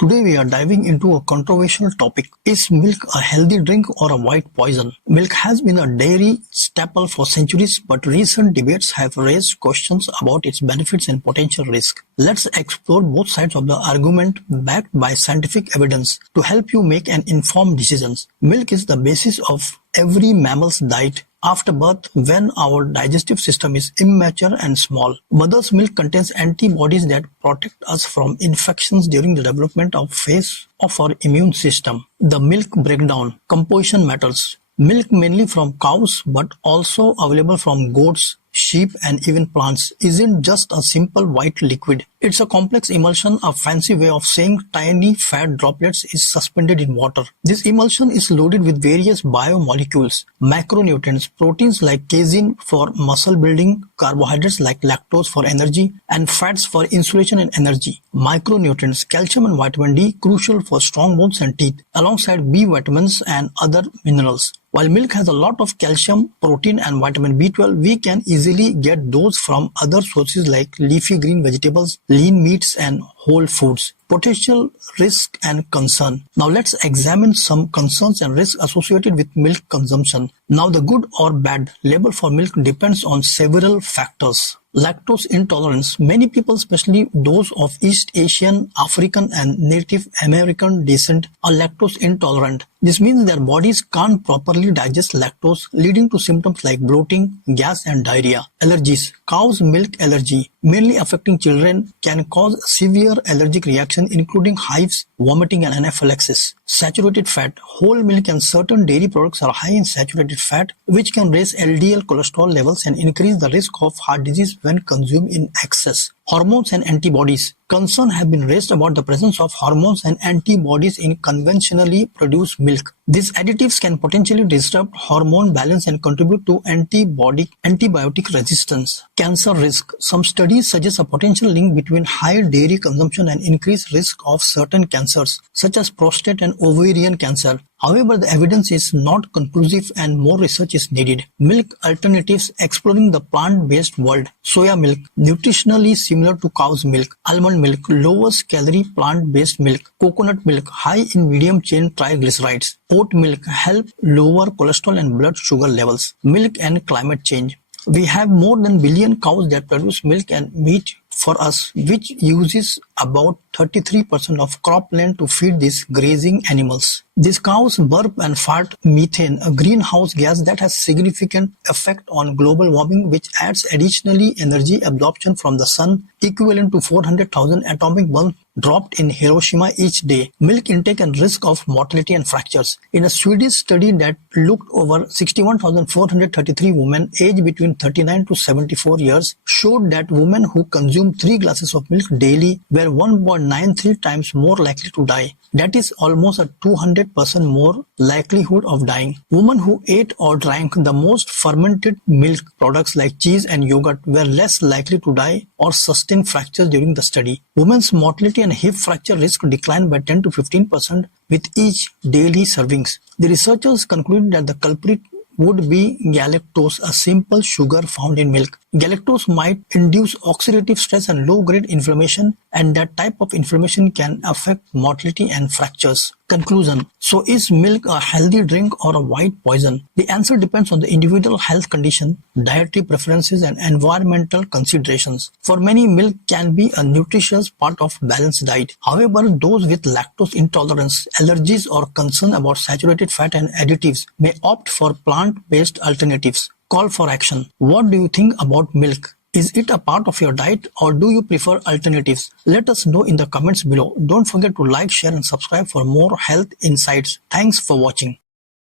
Today we are diving into a controversial topic. Is milk a healthy drink or a white poison? Milk has been a dairy staple for centuries, but recent debates have raised questions about its benefits and potential risk. Let's explore both sides of the argument backed by scientific evidence to help you make an informed decision. Milk is the basis of every mammal's diet. After birth, when our digestive system is immature and small, mother's milk contains antibodies that protect us from infections during the development phase of our immune system. The milk breakdown. Composition matters. Milk mainly from cows but also available from goats, sheep and even plants isn't just a simple white liquid. It's a complex emulsion, a fancy way of saying tiny fat droplets is suspended in water. This emulsion is loaded with various biomolecules, macronutrients, proteins like casein for muscle building, carbohydrates like lactose for energy, and fats for insulation and energy. Micronutrients, calcium and vitamin D, crucial for strong bones and teeth, alongside B vitamins and other minerals. While milk has a lot of calcium, protein and vitamin B12, we can easily get those from other sources like leafy green vegetables, lean meats and whole foods. Potential risk and concern. Now let's examine some concerns and risks associated with milk consumption. Now the good or bad label for milk depends on several factors. Lactose intolerance. Many people, especially those of East Asian, African and Native American descent, are lactose intolerant. This means their bodies can't properly digest lactose, leading to symptoms like bloating, gas and diarrhea. Allergies. Cow's milk allergy, mainly affecting children, can cause severe allergic reaction including hives, vomiting and anaphylaxis. Saturated fat. Whole milk and certain dairy products are high in saturated fat, which can raise LDL cholesterol levels and increase the risk of heart disease when consumed in excess. Hormones and antibodies. Concern have been raised about the presence of hormones and antibodies in conventionally produced milk. These additives can potentially disrupt hormone balance and contribute to antibiotic resistance. Cancer risk. Some studies suggest a potential link between high dairy consumption and increased risk of certain cancers, such as prostate and ovarian cancer. However, the evidence is not conclusive and more research is needed. Milk alternatives. Exploring the plant-based world. Soya milk, nutritionally similar to cow's milk. Almond milk, lowest calorie plant-based milk. Coconut milk, high in medium chain triglycerides. Oat milk help lower cholesterol and blood sugar levels. Milk and climate change. We have more than billion cows that produce milk and meat for us, which uses about 33% of cropland to feed these grazing animals. These cows burp and fart methane, a greenhouse gas that has significant effect on global warming, which adds additionally energy absorption from the sun, equivalent to 400,000 atomic bombs dropped in Hiroshima each day. Milk intake and risk of mortality and fractures. In a Swedish study that looked over 61,433 women aged between 39 to 74 years, showed that women who consumed 3 glasses of milk daily were 1.93 times more likely to die. That is almost a 200% more likelihood of dying. Women who ate or drank the most fermented milk products like cheese and yogurt were less likely to die or sustain fractures during the study. Women's mortality and hip fracture risk declined by 10 to 15% with each daily servings. The researchers concluded that the culprit would be galactose, a simple sugar found in milk. Galactose might induce oxidative stress and low-grade inflammation, and that type of inflammation can affect mortality and fractures. Conclusion. So is milk a healthy drink or a white poison? The answer depends on the individual health condition, dietary preferences and environmental considerations. For many, milk can be a nutritious part of balanced diet. However, those with lactose intolerance, allergies or concern about saturated fat and additives may opt for plant-based alternatives. Call for action. What do you think about milk? Is it a part of your diet or do you prefer alternatives? Let us know in the comments below. Don't forget to like, share and subscribe for more health insights. Thanks for watching.